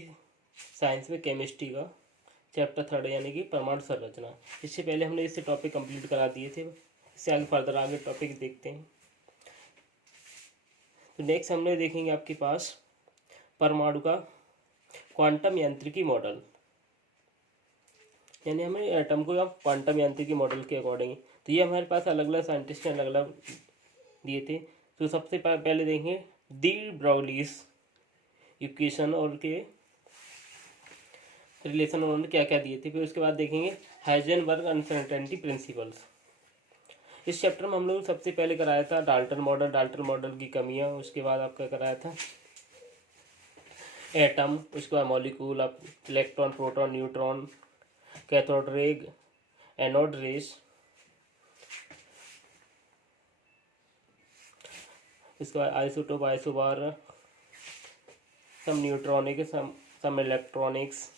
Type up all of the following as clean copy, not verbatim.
Science में chemistry का chapter 3 यानी कि परमाणु संरचना। इससे पहले हमने इससे टॉपिक कंप्लीट करा दिए थे। इससे आगे फर्दर आगे टॉपिक देखते हैं। तो नेक्स्ट हमने देखेंगे आपके पास परमाणु का क्वांटम यांत्रिकी मॉडल, यानी हमें एटम को आप क्वांटम यांत्रिकी मॉडल के अकॉर्डिंग, तो ये हमारे पास अलग अलग साइंटिस्ट ने अलग अलग दिए थे। तो सबसे पहले देखेंगे डी ब्रॉगलीज इक्वेशन और के रिलेशन उन्होंने क्या क्या दिए थे। फिर उसके बाद देखेंगे हाइजेनबर्ग अनसर्टेनिटी प्रिंसिपल्स। इस चैप्टर में हम लोग सबसे पहले कराया था डाल्टन मॉडल की कमियां। उसके बाद आपका कराया था एटम, उसके बाद मॉलिक्यूल, आप electron, proton, neutron, cathode ray, anode rays. इसके बाद आइसोटोप, आइसोबार, सम न्यूट्रॉनिक, सम इलेक्ट्रॉनिक्स।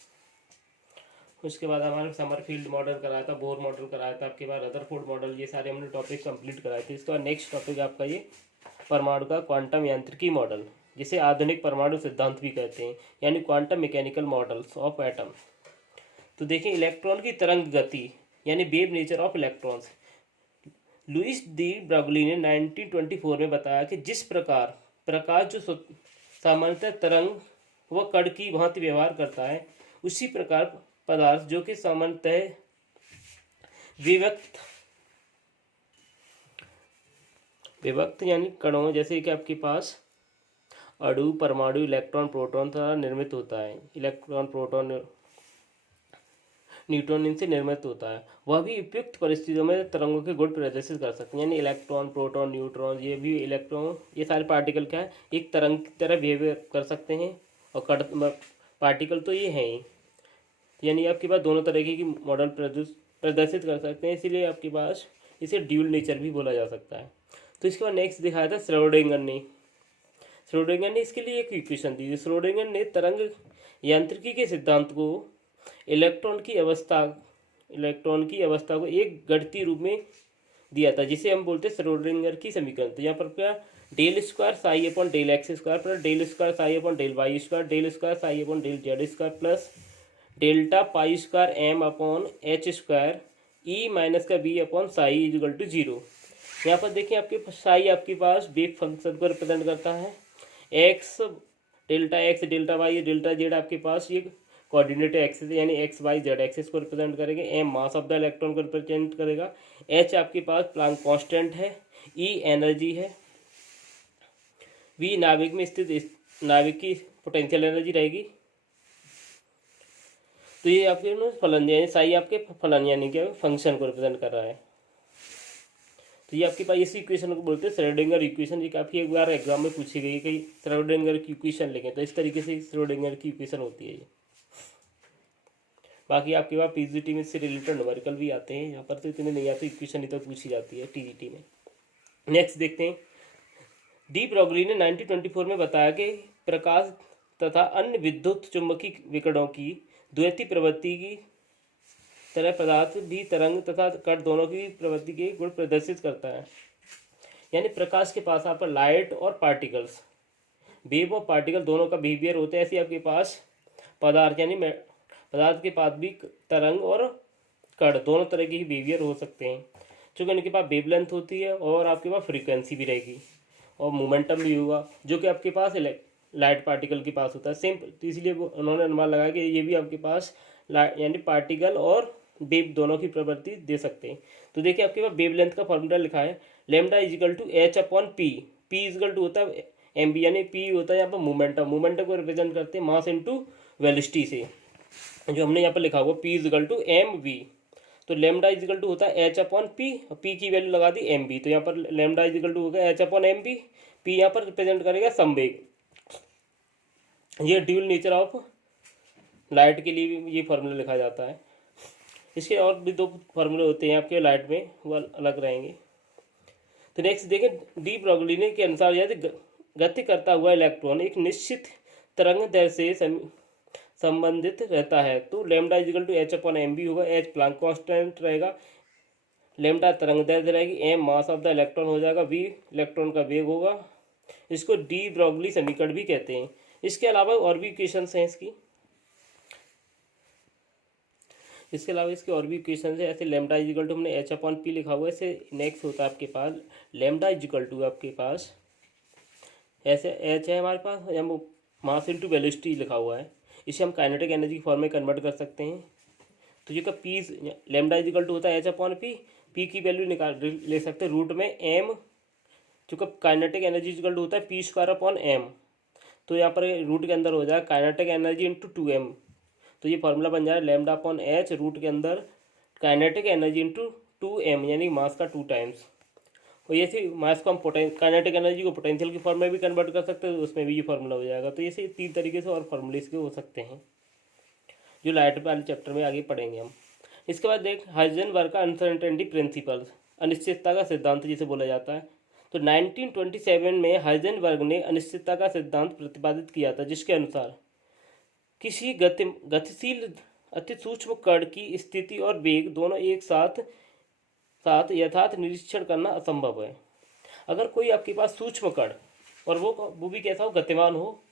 उसके बाद हमारे समरफील्ड मॉडल कराया था, बोर मॉडल कराया था, आपके बाद रदरफोर्ड मॉडल। ये सारे हमने टॉपिक कंप्लीट कराए थे। इसके बाद नेक्स्ट टॉपिक आपका ये परमाणु का क्वांटम यांत्रिकी मॉडल, जिसे आधुनिक परमाणु सिद्धांत भी कहते हैं, यानी quantum mechanical models of atom. तो देखिए इलेक्ट्रॉन की तरंग गति यानी wave nature of electrons. Louis de Broglie ने 1924 में बताया कि जिस प्रकार प्रकाश जो सामान्यतः तरंग व कण की भांति व्यवहार करता है, उसी प्रकार पदार्थ जो कि सामान्यतः विभक्त यानी कणों जैसे कि आपके पास अणु, परमाणु, इलेक्ट्रॉन, प्रोटॉन द्वारा निर्मित होता है। इलेक्ट्रॉन, प्रोटॉन, न्यूट्रॉन इनसे निर्मित होता है। वह भी उपयुक्त परिस्थितियों में तरंगों के गुण प्रदर्शित कर सकते हैं। यानी इलेक्ट्रॉन, प्रोटॉन, न्यूट्रॉन, ये भी इलेक्ट्रॉन, ये सारे पार्टिकल क्या है, एक तरंग की तरह बिहेव कर सकते हैं। और पार्टिकल तो ये हैं ही, यानी आपके पास दोनों तरीके की मॉडल प्रदर्शित कर सकते हैं। इसीलिए आपके पास इसे ड्यूल नेचर भी बोला जा सकता है। तो इसके बाद नेक्स्ट दिखाया था श्रोडिंगर ने इसके लिए एक इक्वेशन दी। श्रोडिंगर ने तरंग यांत्रिकी के सिद्धांत को इलेक्ट्रॉन की अवस्था को एक गणितीय रूप में दिया था, जिसे हम बोलते हैं श्रोडिंगर की समीकरण। तो यहाँ पर क्या, del square psi upon del x square plus del square psi upon del y square, del square psi upon del z square plus delta pi square m upon h square E minus का V upon psi is equal to 0। यहाँ पर देखिए आपके psi आपके पास wave function को represent करता है। X delta y delta z आपके पास ये कोऑर्डिनेट एक्सिस यानी एक्स वाई जेड एक्सिस को रिप्रेजेंट करेंगे। M mass of the electron को रिप्रेजेंट करेगा। एच आपके पास प्लांक कांस्टेंट है। ई एनर्जी है। वी नाभिक में स्थित नाभिक की पोटेंशियल एनर्जी रहेगी। तो ये आपके फलन यानी साई आपके फलन यानी कि फंक्शन को रिप्रेजेंट कर रहा है। तो ये आपके पास इसी इक्वेशन को बोलते हैं श्रोडिंगर इक्वेशन। ये काफ़ी एक बार एग्जाम में पूछी गई कि श्रोडिंगर की इक्वेशन लिखें, तो इस तरीके से श्रोडिंगर की इक्वेशन होती है ये। बाकी आपके पास पीजीटी में इससे रिलेटेड न्यूमेरिकल भी आते हैं। यहाँ पर तो इतने नहीं आते, इक्वेशन ही तो पूछी जाती है टीजीटी में। नेक्स्ट देखते हैं, डी ब्रॉगली ने 1924 में बताया कि प्रकाश तथा अन्य विद्युत चुंबकीय विकिरणों की द्वैती प्रवृत्ति की तरह पदार्थ भी तरंग तथा कण दोनों की प्रवृत्ति के गुण प्रदर्शित करता है। यानी प्रकाश के पास आप लाइट और पार्टिकल्स, वेव और पार्टिकल दोनों का बिहेवियर होता है। ऐसे आपके पास पदार्थ यानी पदार्थ के पास भी तरंग और कण दोनों तरह के बिहेवियर हो सकते हैं, क्योंकि इनके पास वेवलेंथ होती है और आपके पास फ्रीक्वेंसी भी रहेगी और मोमेंटम भी होगा, जो कि आपके पास लाइट पार्टिकल के पास होता है सेम। तो इसलिए उन्होंने अनुमान लगाया कि ये भी आपके पास यानी पार्टिकल और वेव दोनों की प्रवृत्ति दे सकते हैं। तो देखिए आपके पास वेवलेंथ का फॉर्मूला लिखा है, lambda equal to H upon P. P equal to होता है एम बी, यानी पी होता है यहाँ पर मोमेंटम को रिप्रेजेंट करते हैं मास इनटू वेलोसिटी से, जो हमने यहाँ पर लिखा हुआ P equal to M V. तो लैम्डा इजिकल टू होता है एच अपॉन पी, पी की वैल्यू लगा दी एम बी, तो यहाँ पर लैम्डा इजिकल टू होगा H upon M B. P यहाँ पर रिप्रेजेंट करेगा संवेग। ये ड्यूल नेचर ऑफ लाइट के लिए भी ये फार्मूला लिखा जाता है। इसके और भी दो फार्मूले होते हैं आपके लाइट में, वो अलग रहेंगे। तो नेक्स्ट देखें, डी ब्रॉगली के अनुसार यदि गति करता हुआ इलेक्ट्रॉन एक निश्चित तरंग दर से संबंधित रहता है तो lambda equal to H upon M B होगा। एच प्लांक कांस्टेंट रहेगा, लैम्डा तरंग दैर्ध्य रहेगी, M mass of the electron हो जाएगा, वी इलेक्ट्रॉन का वेग होगा। इसको डी ब्रॉगली समीकरण भी कहते हैं। इसके अलावा और भी इक्वेशंस हैं इसके अलावा इसके और भी इक्वेशन है। ऐसे लेमडा इजिकल टू हमने एच अपॉन पी लिखा हुआ है। ऐसे नेक्स्ट होता है आपके पास लेमडा इजिकल टू आपके पास ऐसे एच है हमारे पास या मास इंटू वेलोसिटी लिखा हुआ है। इसे हम काइनेटिक एनर्जी की फॉर्म में कन्वर्ट कर सकते हैं। तो ये का पी लेमडा इजिकल टू होता है एच अपॉन पी की वैल्यू निकाल ले सकते हैं रूट में एम, जो का काइनेटिक एनर्जी इजिकल टू होता है पी स्क्वायर अपॉन एम। तो यहाँ पर रूट के अंदर हो जाएगा काइनेटिक एनर्जी इंटू 2m। तो ये फॉर्मूला बन जाए लैम्डा अपॉन एच रूट के अंदर काइनेटिक एनर्जी इंटू 2m, यानी मास का 2 टाइम्स। और ये से मास को हम काइनेटिक एनर्जी को पोटेंशियल की फॉर्म में भी कन्वर्ट कर सकते हैं, तो उसमें भी ये फार्मूला हो जाएगा। तो ये से 3 तरीके से और फार्मूले इसके हो सकते हैं, जो लाइट वाले चैप्टर में आगे पढ़ेंगे हम। इसके बाद देख हाइजेनबर्ग का अनसर्टेनिटी प्रिंसिपल, अनिश्चितता का सिद्धांत जिसे बोला जाता है। तो 1927 में हाइजेनबर्ग ने अनिश्चितता का सिद्धांत प्रतिपादित किया था, जिसके अनुसार किसी गतिशील अति सूक्ष्म कण की स्थिति और वेग दोनों एक साथ यथार्थ निरीक्षण करना असंभव है। अगर कोई आपके पास सूक्ष्म कण और वो भी कैसा हो, गतिमान हो,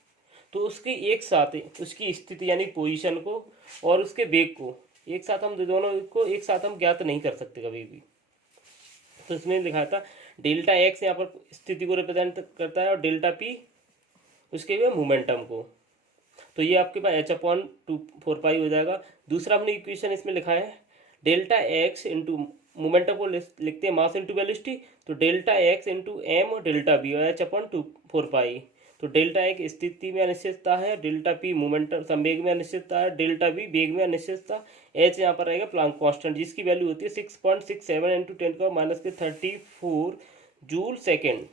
तो उसके एक साथ उसकी स्थिति यानी पोजीशन को और उसके वेग को एक साथ हम दोनों को एक साथ हम ज्ञात नहीं कर सकते कभी भी। तो इसमें लिखा था डेल्टा एक्स यहाँ पर स्थिति को रिप्रेजेंट करता है और डेल्टा पी उसके भी मोमेंटम को। तो ये आपके पास एच अपॉन 2/4 हो जाएगा। दूसरा हमने इक्वेशन इसमें लिखा है डेल्टा एक्स इंटू मोमेंटम को लिखते हैं मास इंटू वेलोसिटी, तो डेल्टा एक्स इंटू एम और डेल्टा बी और एच अपॉन 2/4। तो डेल्टा एक स्थिति में अनिश्चितता है, डेल्टा पी मोमेंटम संवेग में अनिश्चितता है, डेल्टा बी वेग में अनिश्चितता, एच यहाँ पर रहेगा प्लांक कांस्टेंट जिसकी वैल्यू होती है 6.67 इंटू 10⁻⁻34 जूल सेकेंड।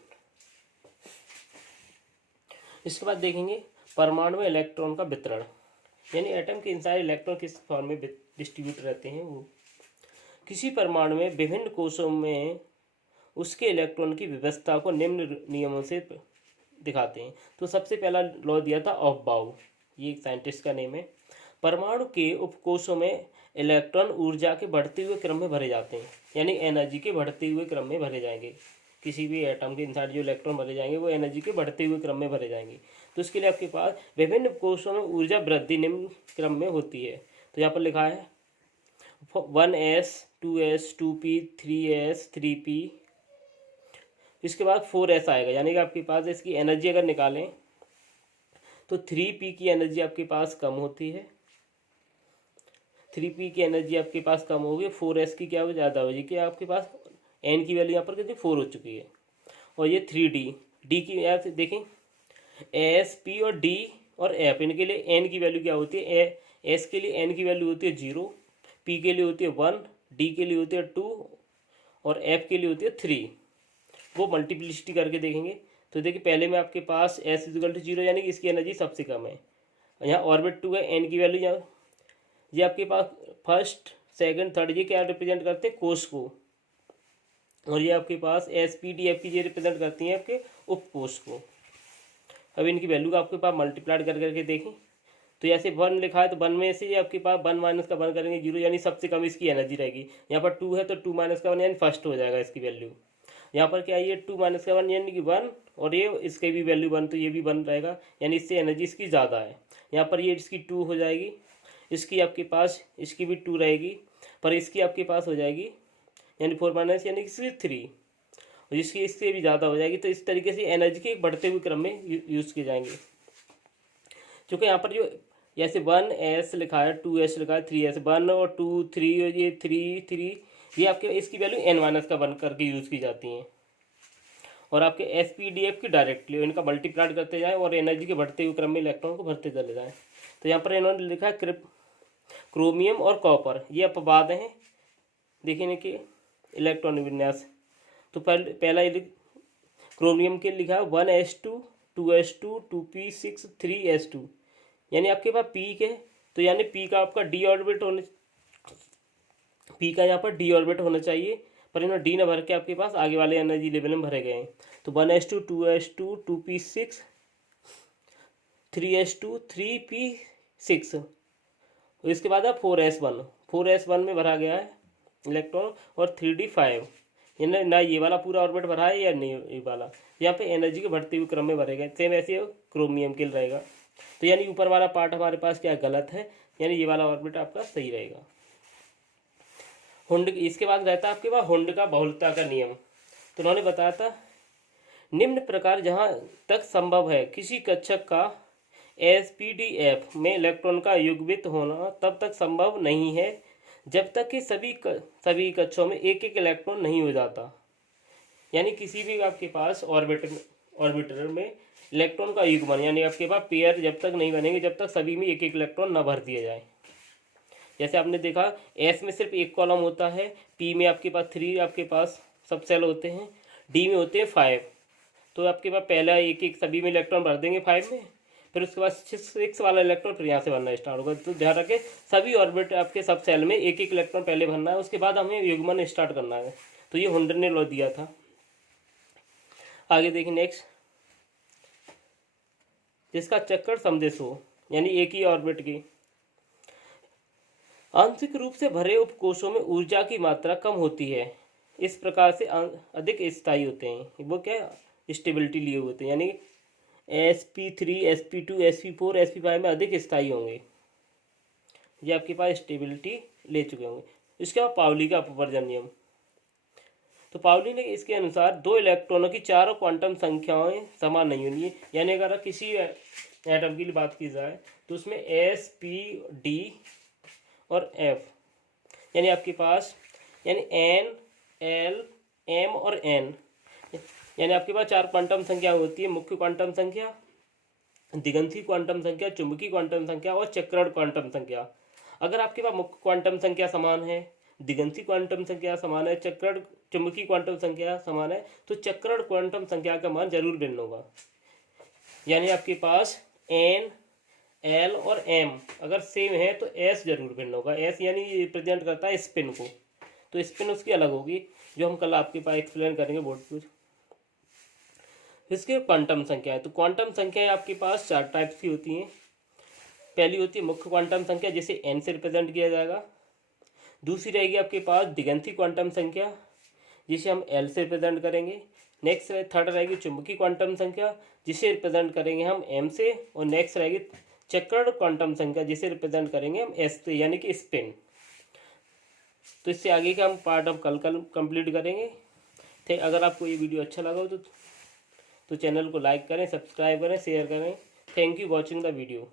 इसके बाद देखेंगे परमाणु में इलेक्ट्रॉन का वितरण, यानी एटम के इनसाइड इलेक्ट्रॉन किस फॉर्म में डिस्ट्रीब्यूट रहते हैं। वो किसी परमाणु में विभिन्न कोशों में उसके इलेक्ट्रॉन की व्यवस्था को निम्न नियमों से दिखाते हैं। तो सबसे पहला लॉ दिया था ऑफबाउ, ये एक साइंटिस्ट का नेम है। परमाणु के उपकोशों में इलेक्ट्रॉन ऊर्जा के बढ़ते हुए क्रम में भरे जाते हैं, यानी एनर्जी के बढ़ते हुए क्रम में भरे जाएंगे। किसी भी एटम के इनसाइड जो इलेक्ट्रॉन भरे जाएंगे वो एनर्जी के बढ़ते हुए क्रम में भरे जाएंगे। तो इसके लिए आपके पास विभिन्न कोशों में ऊर्जा वृद्धि निम्न क्रम में होती है। तो यहाँ पर लिखा है 1s 2s 2p 3s 3p, इसके बाद 4s आएगा, यानी कि आपके पास इसकी एनर्जी अगर निकालें तो 3p की एनर्जी आपके पास कम होती है, 3p की एनर्जी आपके पास कम होगी, 4s की क्या हो ज़्यादा होगी कि आपके पास n की वैल्यू यहाँ पर कितनी 4 हो चुकी है। और ये 3d की यार देखें s p और d और f, इनके लिए n की वैल्यू क्या होती है, s के लिए n की वैल्यू होती है 0, p के लिए होती है 1, d के लिए होती है 2 और f के लिए होती है 3। वो मल्टीप्लिसिटी करके देखेंगे तो देखिए पहले में आपके पास s इक्वल टू 0 यानी कि इसकी एनर्जी सबसे कम है। यहाँ ऑर्बिट 2 है, n की वैल्यू यहाँ ये आपके पास फर्स्ट सेकंड थर्ड ये क्या रिप्रेजेंट करते हैं कोश को, और ये आपके पास S P D F P ये रिप्रेजेंट करती हैं आपके उपकोश को। अब इनकी वैल्यू का आपके पास मल्टीप्लाइड कर करके देखें तो ऐसे 1 लिखा है तो 1 में से आपके पास 1 माइनस का 1 करेंगे 0, यानी सबसे कम इसकी एनर्जी रहेगी। यहाँ पर 2 है तो 2 माइनस का 1 यानी फर्स्ट हो जाएगा इसकी वैल्यू। यहाँ पर क्या है ये 2 माइनस का 1 यानी कि 1 और ये इसके भी वैल्यू 1 तो ये भी 1 रहेगा, यानी इससे एनर्जी इसकी ज़्यादा है। यहाँ पर ये इसकी 2 हो जाएगी, इसकी आपके पास इसकी भी 2 रहेगी, पर इसकी आपके पास हो जाएगी यानी 4 माइनस यानी कि 3, और जिसकी इससे भी ज़्यादा हो जाएगी। तो इस तरीके से एनर्जी के बढ़ते हुए क्रम में यूज़ किए जाएंगे। क्योंकि यहाँ पर जो जैसे 1s लिखा है 2s लिखा है 3s 1 और 2 3 और ये 3 ये आपके इसकी वैल्यू n माइनस का 1 करके यूज़ की जाती हैं। और आपके एस पी डी एफ की डायरेक्टली इनका मल्टीप्लाइड करते जाएँ और एनर्जी के बढ़ते हुए क्रम में इलेक्ट्रॉन को भरते चले जाएँ। तो यहाँ पर इन्होंने लिखा है क्रोमियम और कॉपर ये अपवाद हैं देखने के इलेक्ट्रॉन विन्यास। तो पहला क्रोमियम के लिखा है 1s2 2s2 2p6 3s2, यानी आपके पास पी के तो यानी पी का आपका डी ऑर्बिट होने पी का यहाँ पर डी ऑर्बिट होना चाहिए, पर इन्होंने डी न भर के आपके पास आगे वाले एनर्जी लेवल में भरे गए हैं। तो 1s2 2s2 2p6 3s2 3p6, इसके बाद है 4s1 में भरा गया है इलेक्ट्रॉन और 3d5, यानी ना ये वाला पूरा ऑर्बिट भरा है या नहीं ये वाला, यहाँ पे एनर्जी के बढ़ते हुए क्रम में भरेगा। सेम ऐसे क्रोमियम के रहेगा। तो यानी ऊपर वाला पार्ट हमारे पास क्या गलत है, यानी ये वाला ऑर्बिट आपका सही रहेगा। हुंड इसके बाद रहता है आपके पास हुंड का बहुलता का नियम। तो उन्होंने बताया था निम्न प्रकार जहाँ तक संभव है किसी कक्षक का एसपीडीएफ में इलेक्ट्रॉन का युग्मित होना तब तक संभव नहीं है जब तक कि सभी कक्षों में एक एक इलेक्ट्रॉन नहीं हो जाता। यानी किसी भी आपके पास ऑर्बिटर में इलेक्ट्रॉन का युग्मन यानी आपके पास पेयर जब तक नहीं बनेंगे जब तक सभी में एक एक इलेक्ट्रॉन न भर दिया जाए। जैसे आपने देखा एस में सिर्फ एक कॉलम होता है, पी में आपके पास 3 आपके पास सब सेल होते हैं, डी में होते हैं 5। तो आपके पास पहला एक एक सभी में इलेक्ट्रॉन भर देंगे 5 में, फिर उसके बाद 6 वाला इलेक्ट्रॉन फिर यहाँ से भरना स्टार्ट होगा। तो ध्यान रखें सभी ऑर्बिट आपके सब सेल में एक एक इलेक्ट्रॉन पहले भरना है, उसके बाद हमें युग्मन स्टार्ट करना है। तो ये हुंडर ने लॉ दिया था। आगे देखिए नेक्स्ट, जिसका चक्कर समदेश हो यानी एक ही ऑर्बिट की आंशिक रूप से भरे उपकोशों में ऊर्जा की मात्रा कम होती है, इस प्रकार से अधिक स्थायी होते हैं। वो क्या स्टेबिलिटी लिए होते हैं, यानी sp3 sp2 sp4 sp5 में अधिक स्थायी होंगे, ये आपके पास स्टेबिलिटी ले चुके होंगे। इसके बाद पाउली का अपवर्जन नियम। तो पाउली ने इसके अनुसार 2 इलेक्ट्रॉनों की चारों क्वांटम संख्याएं समान नहीं होनी, यानी अगर किसी एटम की बात की जाए तो उसमें s p d और f यानी आपके पास यानी n l m और n यानी आपके पास 4 क्वांटम संख्या होती है, मुख्य क्वांटम संख्या, दिगंती क्वांटम संख्या, चुंबकीय क्वांटम संख्या और चक्रण क्वांटम संख्या। अगर आपके पास मुख्य क्वांटम संख्या समान है, दिगंती क्वांटम संख्या समान है, चक्रण चुंबकीय क्वांटम संख्या समान है, तो चक्रण क्वांटम संख्या का मान जरूर भिन्न होगा। यानी आपके पास n l और m अगर सेम है तो s जरूर भिन्न होगा। s यानी रिप्रेजेंट करता है स्पिन को, तो स्पिन उसकी अलग होगी, जो हम कल आपके पास एक्सप्लेन करेंगे बोर्ड पर। इसके क्वांटम संख्या है, तो क्वांटम संख्याएं आपके पास 4 टाइप्स की होती हैं। पहली होती है मुख्य क्वांटम संख्या जिसे n से रिप्रेजेंट किया जाएगा। दूसरी रहेगी आपके पास दिगंती क्वांटम संख्या जिसे हम l से रिप्रेजेंट करेंगे। नेक्स्ट थर्ड रहेगी चुंबकीय क्वांटम संख्या जिसे रिप्रेजेंट करेंगे हम m से, और नेक्स्ट रहेगी चक्रण क्वांटम संख्या जिसे रिप्रेजेंट करेंगे हम s से यानी कि स्पिन। तो इससे आगे का हम पार्ट हम कल कंप्लीट करेंगे। अगर आपको ये वीडियो अच्छा लगा हो तो चैनल को लाइक करें, सब्सक्राइब करें, शेयर करें। Thank you watching the video.